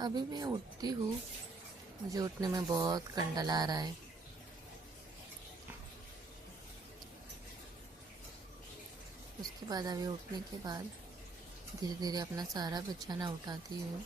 अभी मैं उठती हूँ, मुझे उठने में बहुत कंटाला आ रहा है। उसके बाद अभी उठने के बाद धीरे धीरे अपना सारा बिछाना उठाती हूँ।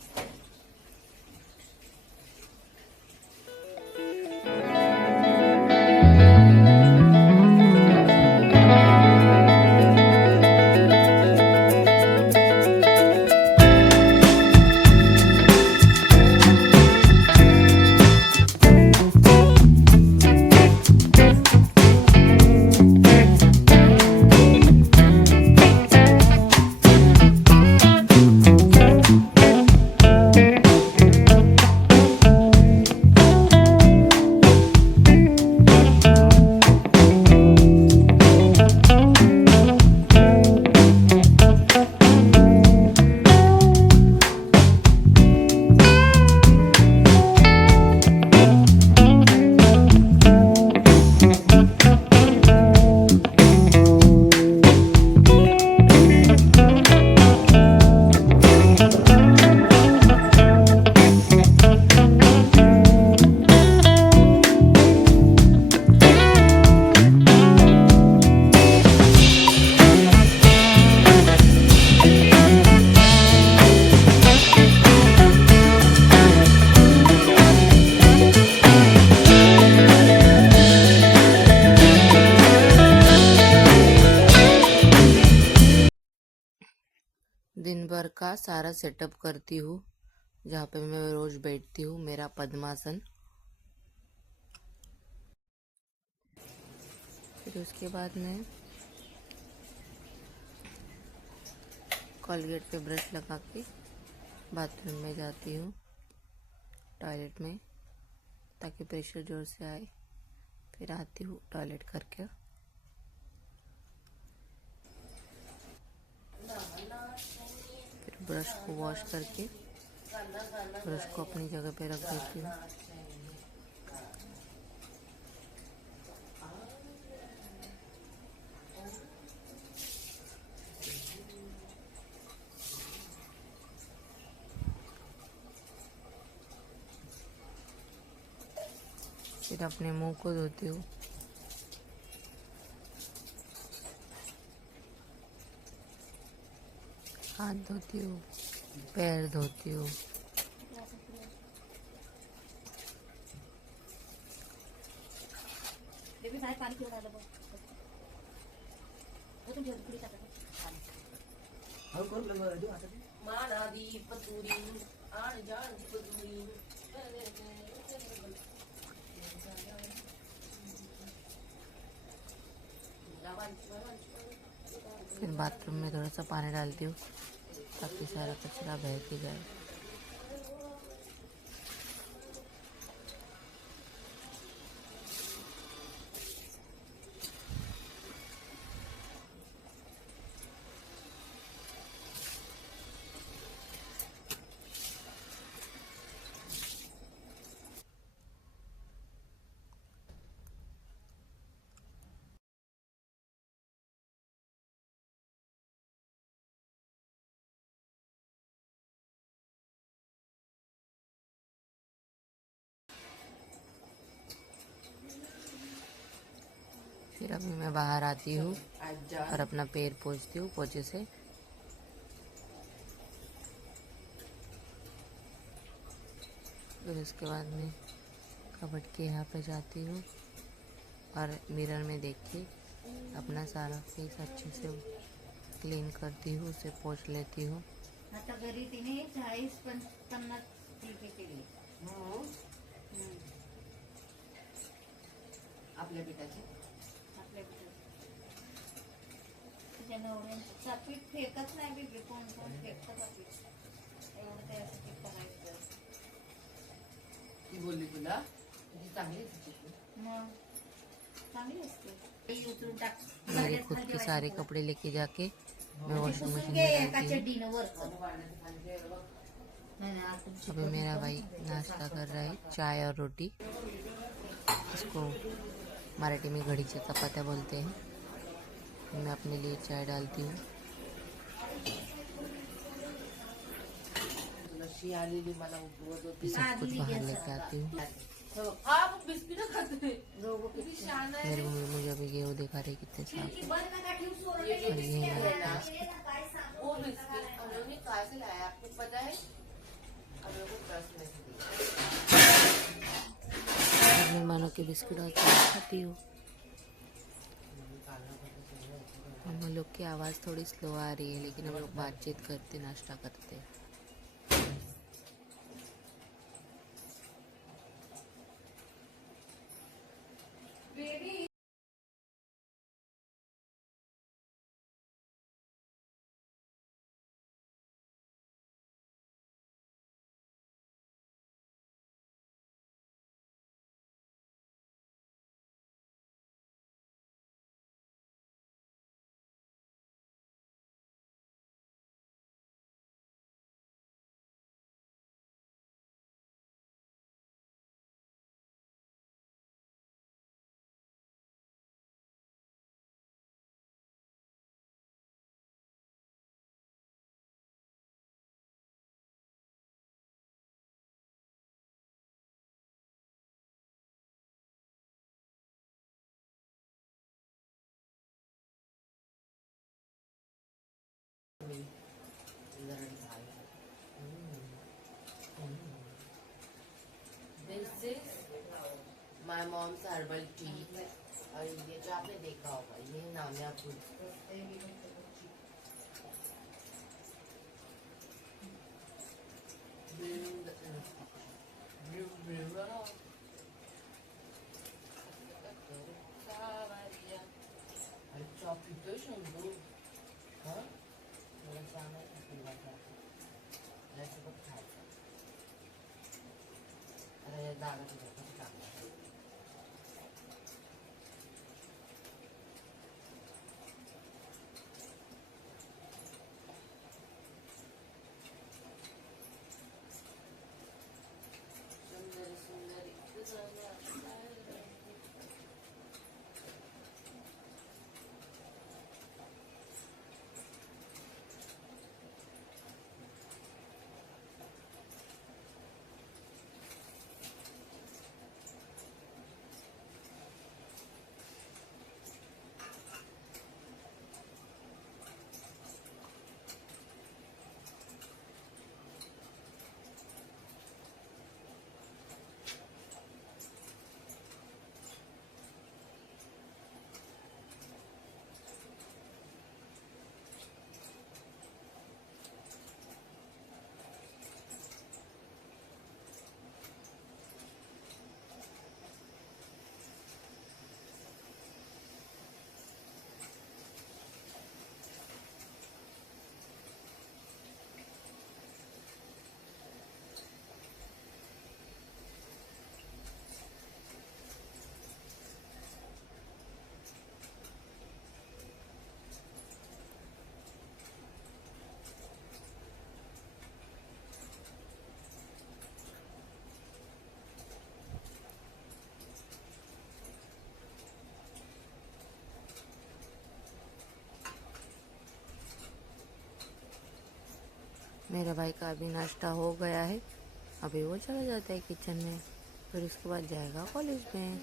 दिन भर का सारा सेटअप करती हूँ, जहाँ पे मैं रोज बैठती हूँ, मेरा पद्मासन। फिर उसके बाद मैं कोलगेट पे ब्रश लगा के बाथरूम में जाती हूँ, टॉयलेट में, ताकि प्रेशर जोर से आए। फिर आती हूँ टॉयलेट करके। फिर ब्रश को वॉश करके ब्रश को अपनी जगह पे रख देती हूँ। फिर अपने मुंह को धोती हूँ। हाथ धोती हूँ, पैर धोती हूँ। फिर बाथरूम में थोड़ा सा पानी डालती हूँ ताकि सारा कचरा बह के जाए। फिर अभी मैं बाहर आती हूँ और अपना पैर पोंछती हूँ पोंछे से। फिर उसके बाद मैं कबर्ड के यहाँ पे जाती हूँ और मिरर में देख के अपना सारा फेस अच्छे से क्लीन करती हूँ, उसे पोंछ लेती हूँ। आता घरी तिने 40-50 टिके केली आपल्या पिठाची पीठ फेकत नाही बेबी, कोण कोण फेकतात पीठ, एवढं त्यासाठी करायचं. ती बोलली तुला चांगली मग चांगली असते उतरून टाक. मेरे खुद के सारे कपड़े लेके जाके मैं वॉशिंग मशीन में डालती हूँ। अभी मेरा भाई नाश्ता कर रहा है, चाय और रोटी। इसको मराठी में घड़ीच्या चपात्या बोलते हैं। मैं अपने लिए चाय डालती हूँ। सब कुछ बाहर लेके आती हूँ। मेरी मम्मी मुझे अभी गेहूँ दिखा रही कितने साफ और ये है मेरे पास। मेहमानों के बिस्कुट और चाय खाती हूँ। हम लोग की आवाज़ थोड़ी स्लो आ रही है, लेकिन हम लोग बातचीत करते नाश्ता करते हैं। This is my mom's herbal tea और ये जो आपने देखा होगा ये नामिया फूल। मेरे भाई का अभी नाश्ता हो गया है, अभी वो चला जाता है किचन में, फिर उसके बाद जाएगा कॉलेज में।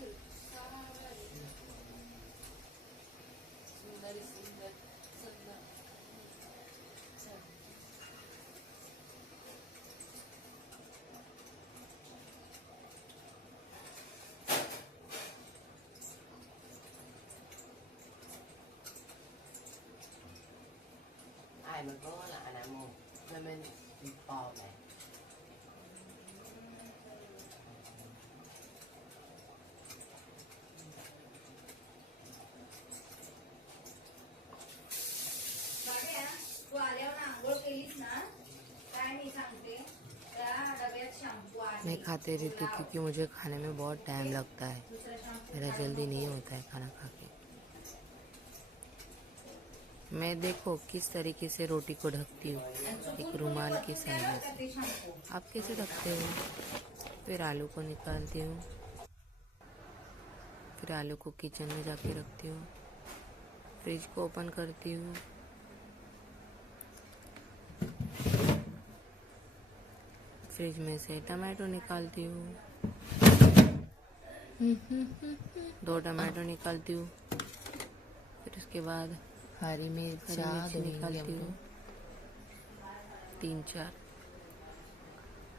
ai mà có là anh em một nên mình bò này मैं खाते रहती हूँ क्योंकि मुझे खाने में बहुत टाइम लगता है, मेरा जल्दी नहीं होता है खाना खा के। मैं देखो किस तरीके से रोटी को ढकती हूँ, एक रुमाल के सहारे से। आप कैसे ढकते हो? फिर आलू को निकालती हूँ, फिर आलू को किचन में जाके रखती हूँ, फ्रिज को ओपन करती हूँ, फ्रिज में से टमाटो निकालती हूँ, 2 टमाटो निकालती हूँ। फिर उसके बाद हरी मिर्च निकालती हूँ, 3-4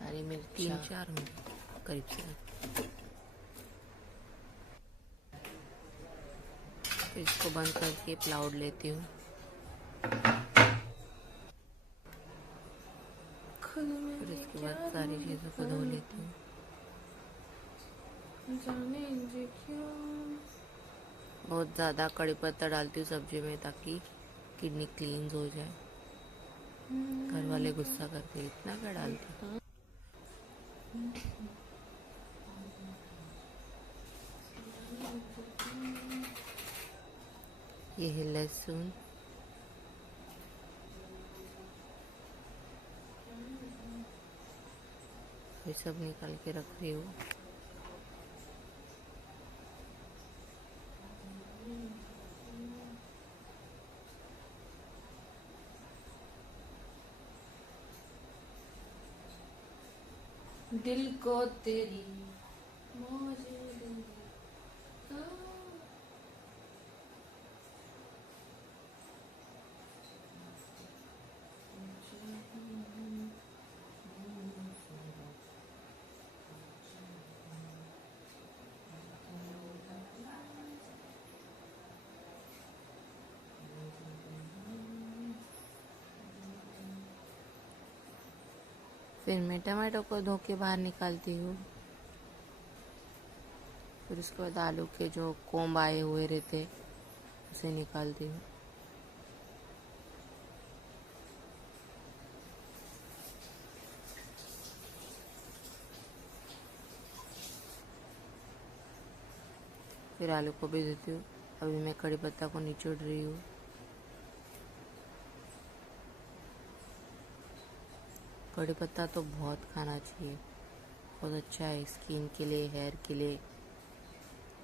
हरी मिर्च 3-4 होंगे करीब से। फिर इसको बंद करके प्लाउड लेती हूँ। फिर इसके बाद सारी चीज़ों को धो लेती हूँ। बहुत ज़्यादा कड़ी पत्ता डालती हूँ सब्जी में ताकि किडनी क्लीन हो जाए। घर वाले गुस्सा करते इतना क्या डालती हूँ। ये है लहसुन, ये सब निकाल के रख रही हूँ। दिल को तेरी मौज दूंगी। फिर मैं टमाटो को धो के बाहर निकालती हूँ। फिर उसके बाद आलू के जो कोम्ब आए हुए रहते उसे निकालती हूँ। फिर आलू को भी देती हूँ। अभी मैं कड़ी पत्ता को निचोड़ रही हूँ। कड़ी पत्ता तो बहुत खाना चाहिए, बहुत अच्छा है स्किन के लिए, हेयर के लिए,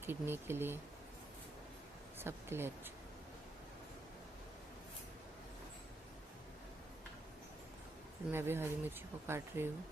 किडनी के लिए, सबके लिए अच्छा। फिर मैं अभी हरी मिर्ची को काट रही हूँ।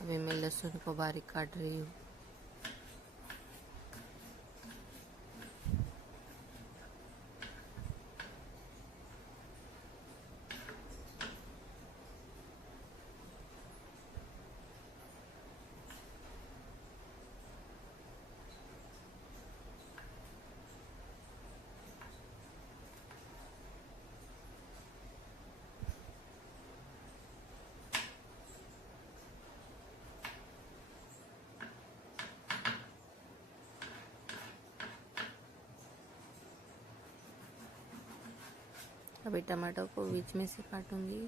अभी मैं लहसुन को बारीक काट रही हूँ। अभी टमाटो को बीच में से काटूंगी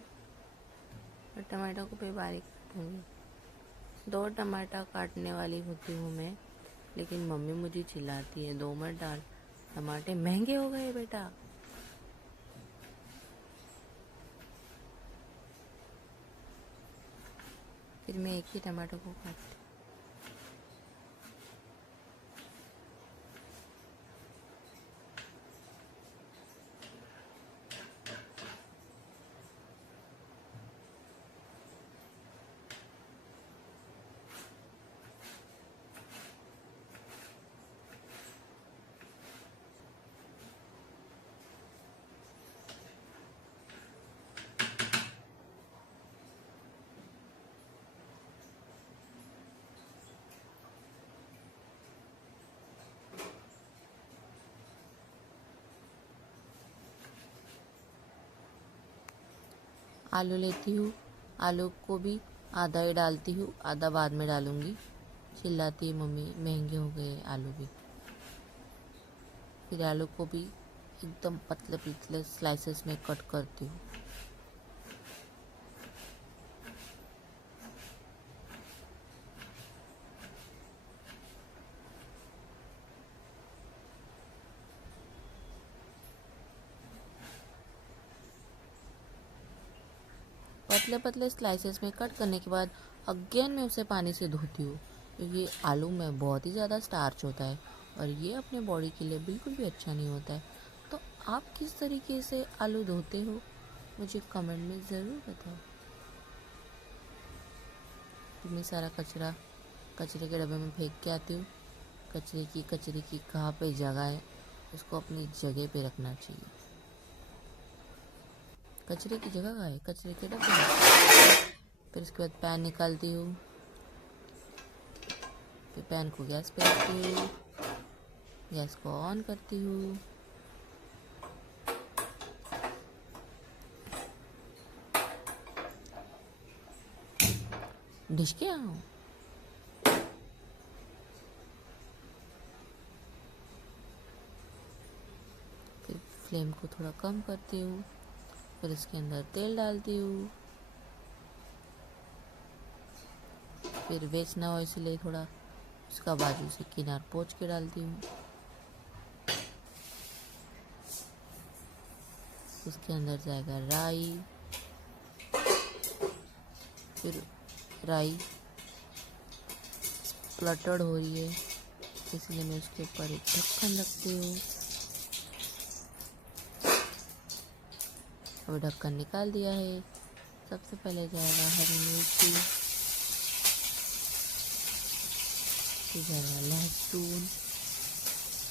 और टमाटो को भी बारीक काटूंगी। 2 टमाटर काटने वाली होती हूँ मैं, लेकिन मम्मी मुझे चिल्लाती है 2 मत डाल, टमाटे महंगे हो गए बेटा। फिर मैं एक ही टमाटो को काटती हूँ। आलू लेती हूँ, आलू को भी आधा ही डालती हूँ, आधा बाद में डालूंगी। चिल्लाती है मम्मी महंगे हो गए आलू भी। फिर आलू को भी एकदम पतले पतले स्लाइसेस में कट करती हूँ। पतले पतले स्लाइसेस में कट करने के बाद अगेन मैं उसे पानी से धोती हूँ, क्योंकि आलू में बहुत ही ज़्यादा स्टार्च होता है और ये अपने बॉडी के लिए बिल्कुल भी अच्छा नहीं होता है। तो आप किस तरीके से आलू धोते हो मुझे कमेंट में ज़रूर बताओ। फिर मैं सारा कचरा कचरे के डब्बे में फेंक के आती हूँ। कचरे की कहाँ पे जगह है उसको अपनी जगह पे रखना चाहिए। कचरे की जगह कहाँ है? कचरे के डब्बे में। फिर उसके बाद पैन निकालती हूँ। फिर पैन को गैस पे रखती हूँ, गैस को ऑन करती हूँ। डिश के आओ। फिर फ्लेम को थोड़ा कम करती हूँ। फिर इसके अंदर तेल डालती हूँ। फिर वेस्ट ना हो इसलिए थोड़ा उसका बाजू से किनार पोंछ के डालती हूँ। उसके अंदर जाएगा राई। फिर राई स्प्लटर्ड हो रही है इसलिए मैं उसके ऊपर एक ढक्कन रखती हूँ। अब ढक्कन निकाल दिया है। सबसे पहले जाएगा हरी मिर्ची, फिर जाएगा लहसुन,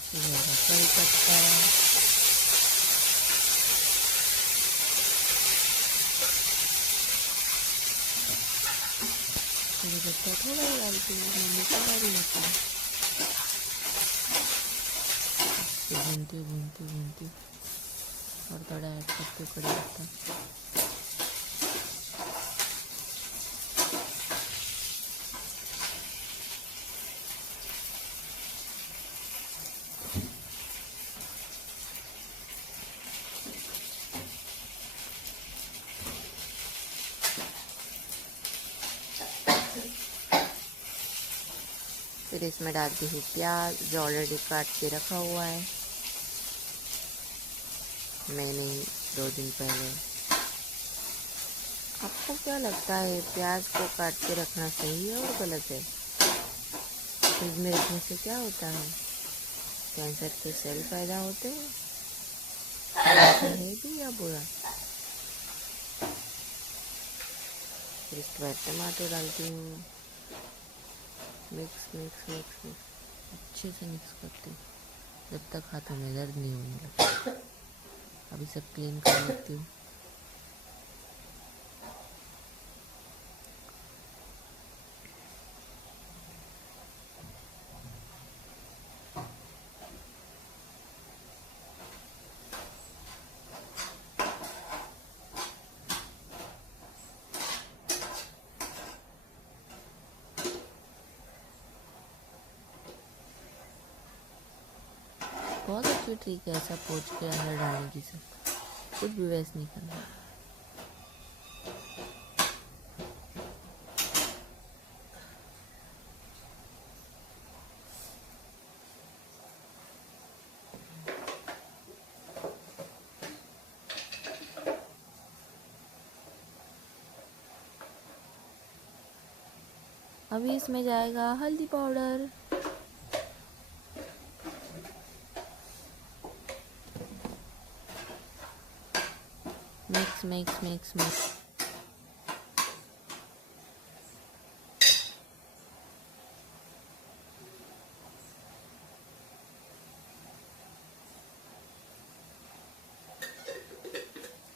फिर जाएगा करी पत्ता, करी पत्ता थोड़ा ही डालती हूँ, मम्मी को डाली होती है। भूनती हूँ और थोड़ा ऐड करती हूँ करी पत्ता। फिर इसमें डालती हूँ प्याज जो ऑलरेडी काट के रखा हुआ है मैंने 2 दिन पहले। आपको क्या लगता है प्याज को काट के रखना सही है और गलत है? फ्रिज में रखने से क्या होता है? कैंसर के सेल पैदा होते हैं? है भी या बुरा? फिर इसके बाद टमाटो डालती हूँ। मिक्स अच्छे से मिक्स करती हूँ जब तक हाथों में दर्द नहीं होने लगता। अभी सब क्लीन कर लेती हूँ। बहुत अच्छी ट्रिक है ऐसा पोंछ के अंदर डालने की। सब कुछ भी वेस्ट नहीं करना। अभी इसमें जाएगा हल्दी पाउडर, मिक्स।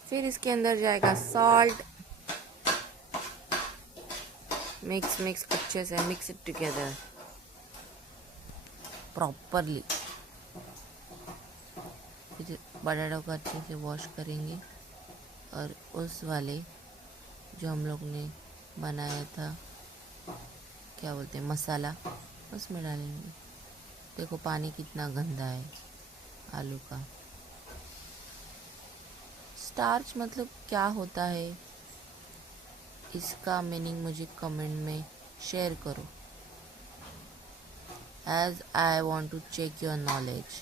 फिर इसके अंदर जाएगा सॉल्ट। मिक्स अच्छे से मिक्स इट टुगेदर प्रॉपरली। फिर बटाटो को अच्छे से वॉश करेंगे और उस वाले जो हम लोग ने बनाया था क्या बोलते हैं मसाला, उसमें डालेंगे। देखो पानी कितना गंदा है आलू का। स्टार्च मतलब क्या होता है, इसका मीनिंग मुझे कमेंट में शेयर करो, as I want to check your knowledge.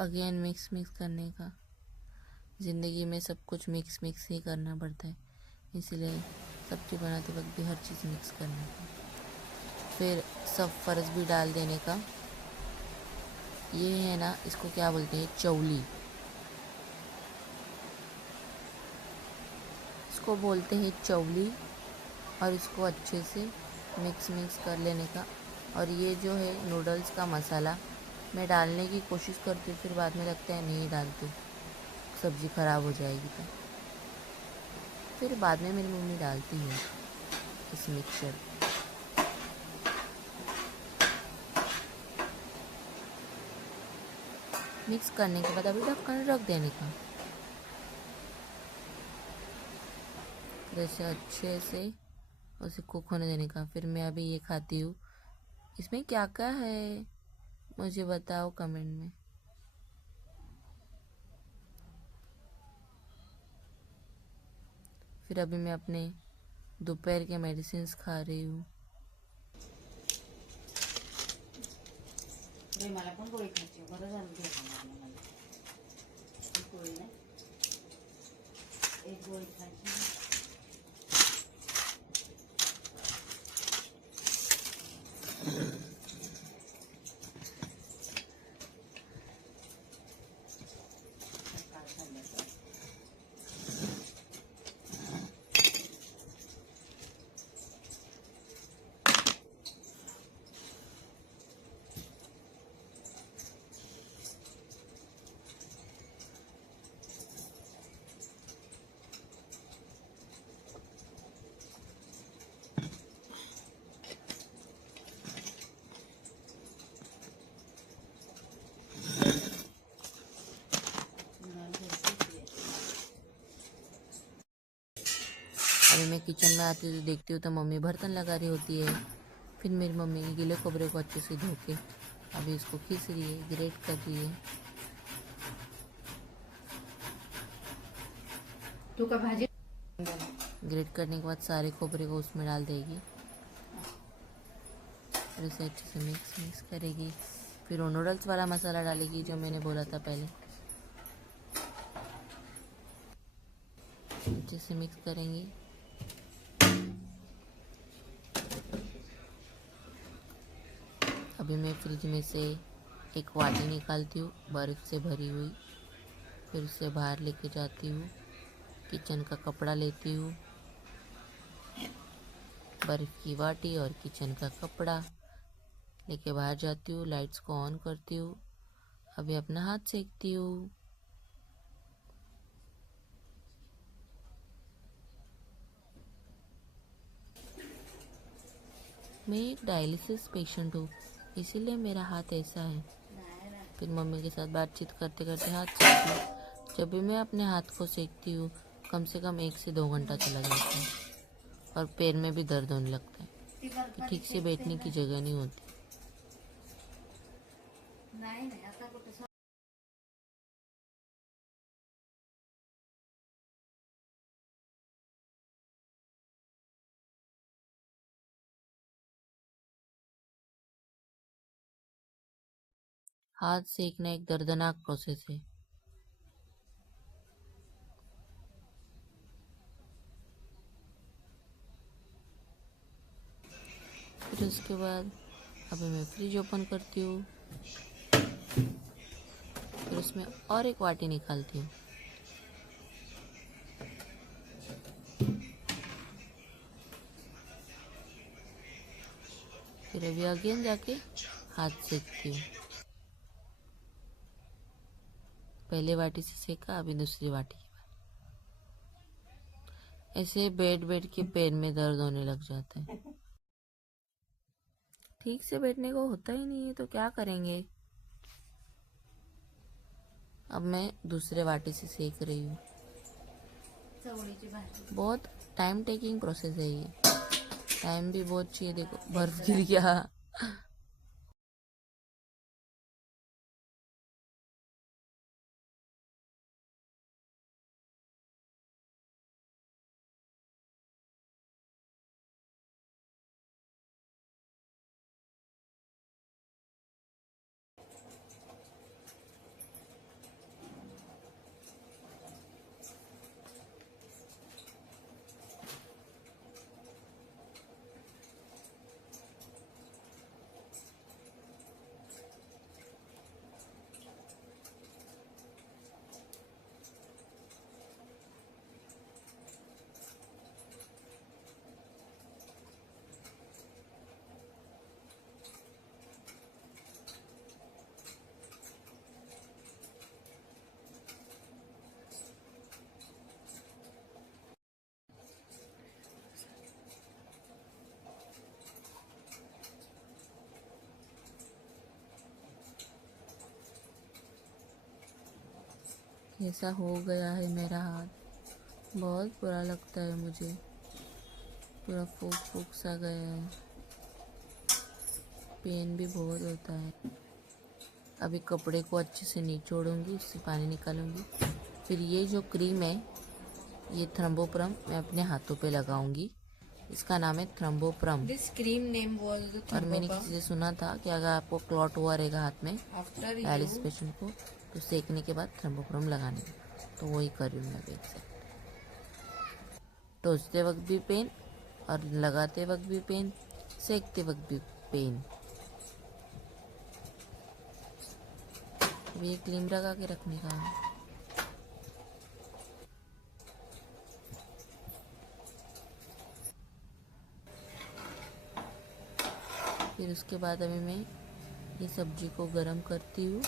Again mix करने का, ज़िंदगी में सब कुछ मिक्स ही करना पड़ता है, इसीलिए सब्जी बनाते वक्त भी हर चीज़ मिक्स करने का। फिर सब फर्ज भी डाल देने का। ये है ना, इसको क्या बोलते हैं, चौली, इसको बोलते हैं चौली। और इसको अच्छे से मिक्स कर लेने का। और ये जो है नूडल्स का मसाला मैं डालने की कोशिश करती हूँ, फिर बाद में लगता है नहीं डालती, सब्ज़ी ख़राब हो जाएगी, तो फिर बाद में मेरी मम्मी डालती है इस मिक्सचर। मिक्स करने के बाद अभी ढक्कन रख देने का, जैसे अच्छे से उसे कुक होने देने का। फिर मैं अभी ये खाती हूँ। इसमें क्या क्या है मुझे बताओ कमेंट में। फिर अभी मैं अपने दोपहर के मेडिसिन खा रही हूँ। मला पण गोळी खायची, बरं झालं मला एक गोळी नाही, एक गोळी खायची। अभी मैं किचन में आती हूँ तो देखती हूँ तो मम्मी बर्तन लगा रही होती है। फिर मेरी मम्मी गीले खोबरे को अच्छे से धो के अभी इसको खींच रही है, ग्रेट कर रही है। तू का भाजी ग्रेट करने के बाद सारे खोबरे को उसमें डाल देगी और इसे अच्छे से मिक्स करेगी। फिर वो नूडल्स वाला मसाला डालेगी जो मैंने बोला था पहले, अच्छे से मिक्स करेंगी। अभी मैं फ्रिज में से एक वाटी निकालती हूँ बर्फ़ से भरी हुई, फिर उसे बाहर लेके जाती हूँ। किचन का कपड़ा लेती हूँ, बर्फ़ की वाटी और किचन का कपड़ा लेके बाहर जाती हूँ। लाइट्स को ऑन करती हूँ। अभी अपना हाथ सेकती हूँ। मैं एक डायलिसिस पेशेंट हूँ, इसीलिए मेरा हाथ ऐसा है। फिर मम्मी के साथ बातचीत करते करते हाथ सेकती हूँ। जब भी मैं अपने हाथ को सेकती हूँ कम से कम 1 से 2 घंटा चला जाता है और पैर में भी दर्द होने लगता है कि ठीक से बैठने की जगह नहीं होती। नाही आता कुठं हाथ सेकना एक दर्दनाक प्रोसेस है। फिर उसके बाद अभी मैं फ्रिज ओपन करती हूँ, फिर उसमें और एक वाटी निकालती हूँ। फिर अभी अगेन जाके हाथ सेकती हूँ। पहले वाटी से सेका, अभी दूसरी वाटी के बाद। ऐसे बैठ के पैर में दर्द होने लग जाता है। ठीक से बैठने को होता ही नहीं है तो क्या करेंगे। अब मैं दूसरे वाटी से सेक रही हूँ। चवळीची भाजी. बहुत टाइम टेकिंग प्रोसेस है ये, टाइम भी बहुत चाहिए। देखो बर्फ गिर गया। ऐसा हो गया है मेरा हाथ, बहुत बुरा लगता है मुझे, पूरा फूक फूक सा गया है, पेन भी बहुत होता है। अभी कपड़े को अच्छे से निचोड़ूंगी, उससे पानी निकालूंगी। फिर ये जो क्रीम है, ये थ्रम्बोप्रम, मैं अपने हाथों पे लगाऊंगी। इसका नाम है थ्रम्बोप्रम। दिस क्रीम नेम वाज और मैंने किसी से सुना था कि अगर आपको क्लॉट हुआ रहेगा हाथ में आफ्टर डायलिसिस पेशेंट को, तो सेकने के बाद थ्रम्बोप्रम लगाने का। तो वही कर रही हूँ मैं अभी से। टोचते वक्त भी पेन और लगाते वक्त भी पेन, सेकते वक्त भी पेन। अभी ये क्रीम लगा के रखने का है। फिर उसके बाद अभी मैं ये सब्जी को गरम करती हूँ।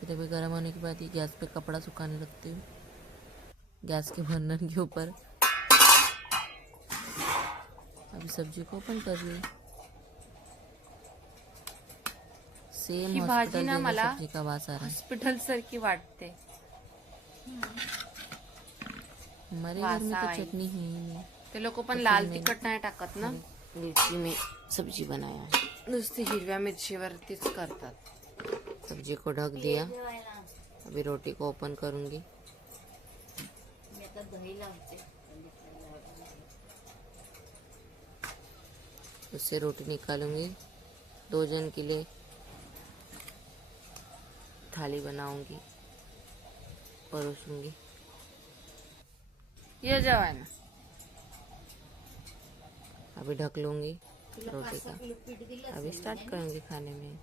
फिर अभी गरम होने के बाद ये गैस पे कपड़ा सुखाने रखती हूँ, गैस के बर्नर के ऊपर। अभी सब्जी को ओपन कर रही हूँ। सेम ही भाजी हॉस्पिटल ना जैसा मला सब्जी का वास आ रहा है। हॉस्पिटल सारखी वाटते. हमारे घर में वासा तो आहे. चटनी है ही नहीं। ते लोक पण तो लाल फिर मैंने तिखट नाही टाकत ना, मिर्ची में सब्जी बनाया है। नुसती हिरव्या मिरचीवरतीच करतात. सब्जी को ढक दिया। अभी रोटी को ओपन करूंगी। उससे रोटी निकालूंगी। 2 जन के लिए थाली बनाऊंगी, परोसूंगी। ये जेवायला अभी ढक लूंगी रोटी का। अभी स्टार्ट करूंगी खाने में।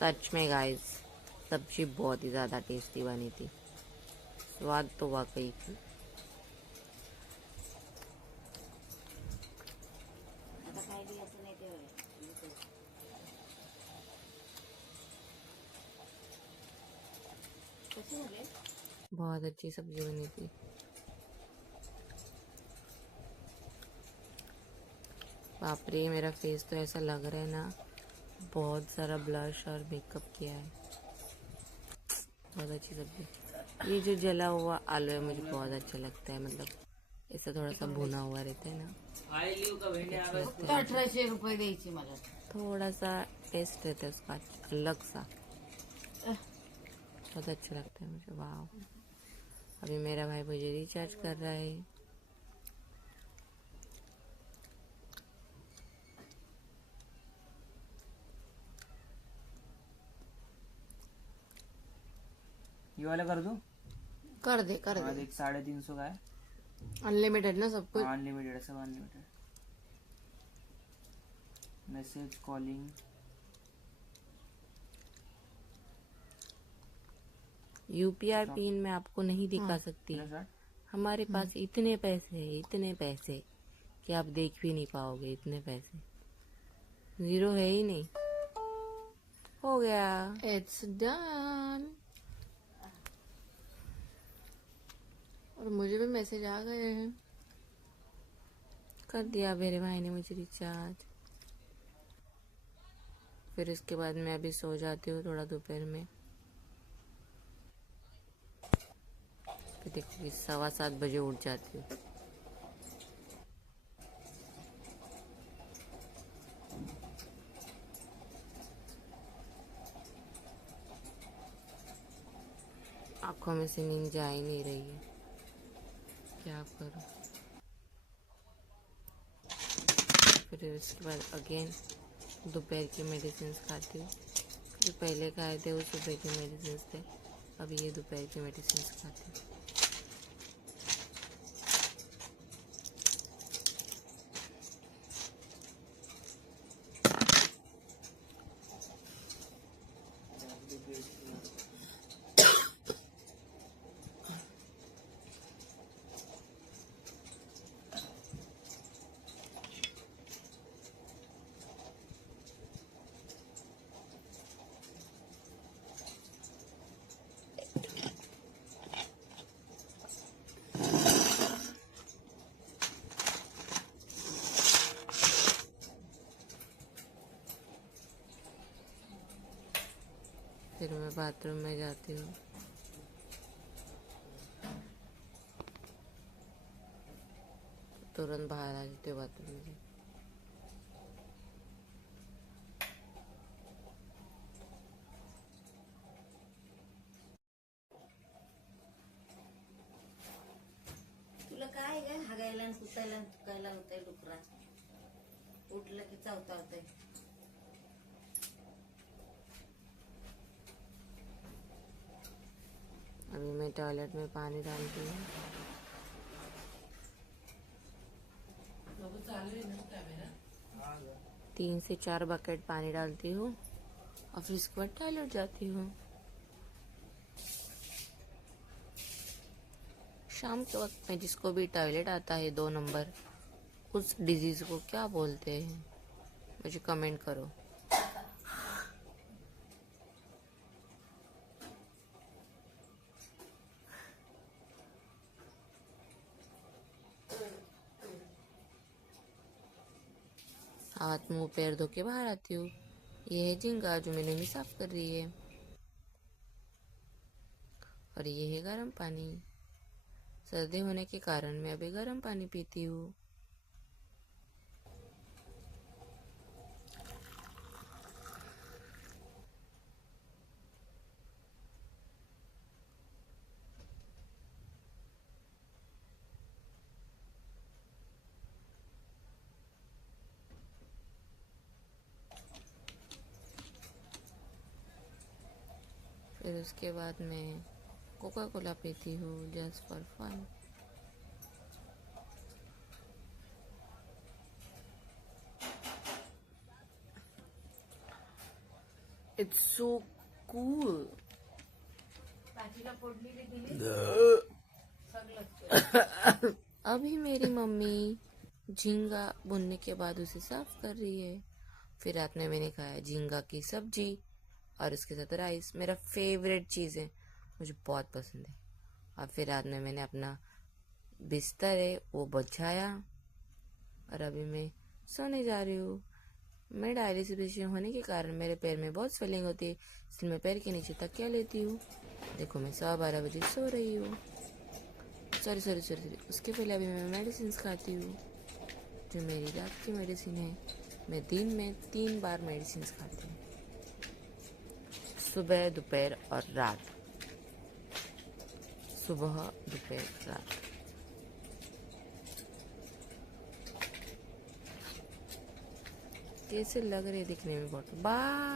सच में गाइस, सब्जी बहुत ही ज़्यादा टेस्टी बनी थी। स्वाद तो वाकई थी। बहुत अच्छी सब्जी बनी थी। बाप रे, मेरा फेस तो ऐसा लग रहा है ना, बहुत सारा ब्लश और मेकअप किया है। बहुत अच्छी सब्जी। ये जो जला हुआ आलू है मुझे बहुत अच्छा लगता है, मतलब ऐसा थोड़ा सा भुना हुआ रहता है ना, अच्छा 1800 रुपये द्यायची मला. थोड़ा सा टेस्ट रहता है उसका अलग सा, बहुत अच्छा लगता है मुझे। वाह, अभी मेरा भाई मुझे रिचार्ज कर रहा है। ये वाला कर दूं? कर दे हाँ, देख 350 का है। अनलिमिटेड ना सब कुछ. अनलिमिटेड है, सब unlimited. Message, calling, UPI pin मैं आपको नहीं दिखा सकती। हमारे पास इतने पैसे कि आप देख भी नहीं पाओगे। इतने पैसे, 0 है ही नहीं। हो गया, इट्स डन. और मुझे भी मैसेज आ गए हैं. कर दिया मेरे भाई ने मुझे रिचार्ज। फिर उसके बाद मैं अभी सो जाती हूँ थोड़ा दोपहर में। फिर देखो 7:15 बजे उठ जाती हूँ। आंखों में से नींद जा ही नहीं रही है, क्या करूँ। फिर उसके बाद अगेन दोपहर की मेडिसिन खाती हूँ। जो पहले खाए थे वो सुबह के मेडिसिन थे, अभी ये दोपहर की मेडिसिन खाती हूँ। फिर मैं बाथरूम में जाती हूँ। तुरंत बाहर आ जाती हूँ बाथरूम से। तुला काय ग हागायला आणि कुतायला आणि तुकायला होतंय डुकरा. उठलं की चावतावतंय. अभी मैं टॉयलेट में पानी डालती हूँ। 3 से 4 बकेट पानी डालती हूँ और फिर उसके बाद टॉयलेट जाती हूँ। शाम के वक्त में जिसको भी टॉयलेट आता है 2 नंबर, उस डिजीज को क्या बोलते हैं मुझे कमेंट करो। हाथ मुंह पैर धो के बाहर आती हूँ। ये है झींगा जो मैंने भी साफ कर रही है। और ये है गर्म पानी। सर्दी होने के कारण मैं अभी गर्म पानी पीती हूँ। फिर उसके बाद मैं कोका कोला पीती हूँ just for fun. It's so cool. पाचीला फोडणी दिली अभी मेरी मम्मी झींगा भुनने के बाद उसे साफ कर रही है। फिर रात में मैंने खाया झींगा की सब्जी और उसके साथ राइस। मेरा फेवरेट चीज़ है, मुझे बहुत पसंद है। और फिर रात में मैंने अपना बिस्तर है वो बिछाया और अभी मैं सोने जा रही हूँ। मैं डायलिसिस पेशेंट होने के कारण मेरे पैर में बहुत स्वेलिंग होती है, इसलिए मैं पैर के नीचे तकिया लेती हूँ। देखो मैं 12:15 बजे सो रही हूँ। सॉरी उसके पहले अभी मैं मेडिसिन खाती हूँ जो मेरी रात की मेडिसिन है। मैं दिन में 3 बार मेडिसिन खाती हूँ, सुबह दोपहर और रात। सुबह दोपहर रात। कैसे लग रहे दिखने में बहुत। बाय।